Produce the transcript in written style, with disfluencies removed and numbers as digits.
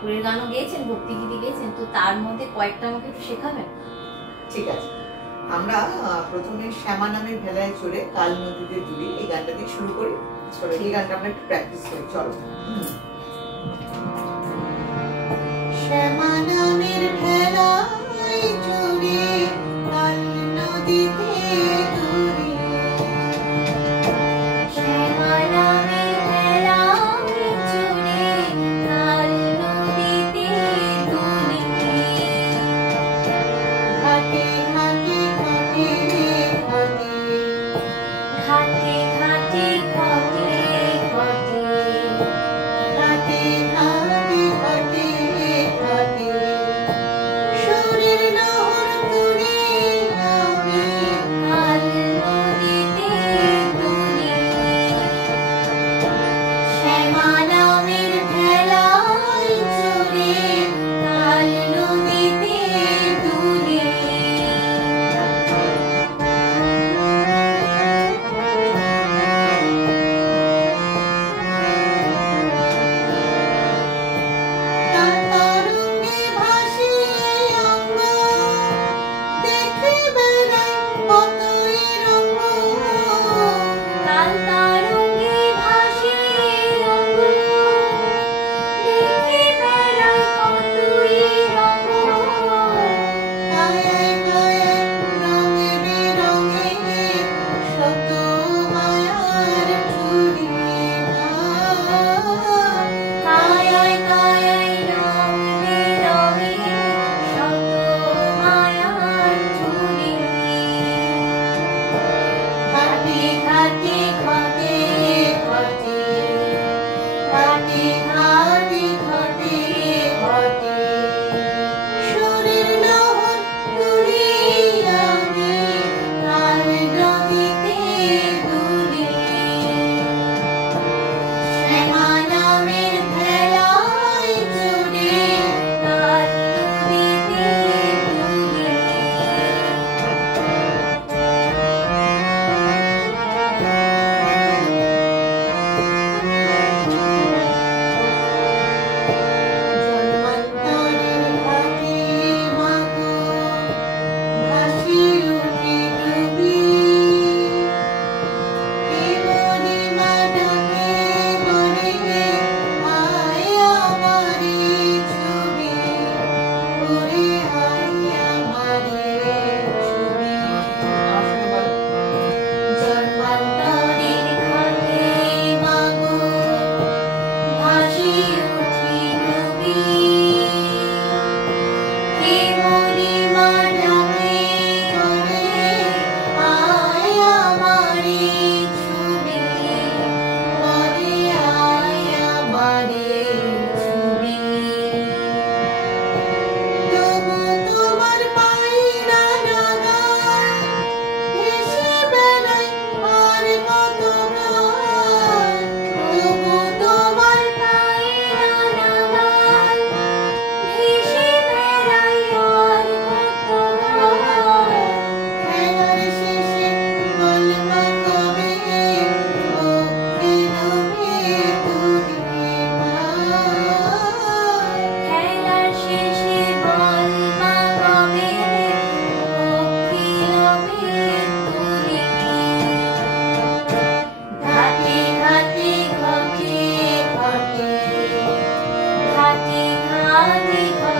ঠাকুরের গানও গেয়েছেন, ভক্তিগীতি গেয়েছেন, তো তার মধ্যে কয়েকটা আমাকে একটু শেখাবেন? ঠিক আছে, আমরা প্রথমে শ্যামা নামে ভেলায় চড়ে কাল নদীতে দুলি এই গানটা দিয়ে শুরু করি। চলো এই গানটা আমরা একটু প্র্যাকটিস করি। চলো। শ্যামা নামের ভেলায় চড়ে কাল নদীতে দুলি, শ্যামা নামের ভেলায় চড়ে কাল নদীতে দুলি, ঘাটে ঘাটে ঘাটে ঘাটে, ঘাটে ঘাটে ঘটে ঘটে, ঘাটে ঘাটে ঘাটে ঘাটে, সুরের লহর তুলে আমি কাল নদীতে দুলি। শ্যামা নামের ভেলায় চড়ে কাল নদীতে দুলি, তার তরঙ্গে ভাসে অঙ্গ, দেখে বেড়াই কতই রঙ্গ, কাল তরঙ্গে ভাসে অঙ্গ, দেখে বেড়াই কতই রঙ্গ, কায়ায় কায়ায় রঙে বেরঙে শত মায়ার ঝুলি, কায়ায় কায়ায় রং বেরঙে শত মায়ার ঝুলি, ঘাটে ঘাটে ঘটে ঘটে, ঘাটে ঘাটে ঘটে ঘটে, সুরের লহর তুলি আমি কাল নদীতে দুলি, শ্যামা নামের ভেলায় চড়ে কাল নদীতে দুলি। জন্মান্তরের ঘাটে মাগো ভাসি উঠি ডুবি, হে মণিমা ডাকে মনে আয় আমারি ছবি, ওরে আয় আমারি ছবি। জন্মান্তরের ঘাটে মাগো ভাসি উঠি ডুবি, হে মণিমা ডাকে মনে আয় আমারি ছবি, ওরে আয় আমারি ছবি। তবু তোমার পায়রা নাগাল ভেসে বেড়াই আর কত গান, তবু তোমার পায়রা নাগাল ভেসে বেড়াই আর কত গান, খেলার শেষে বলবা কবে ও ফিরবে তুমি মা, খেলার শেষে বলবা কবে ও ফিরবে তুমি, ঘাটে ঘাটে ঘটে ঘটে, ঘাটে ঘাটে ঘটে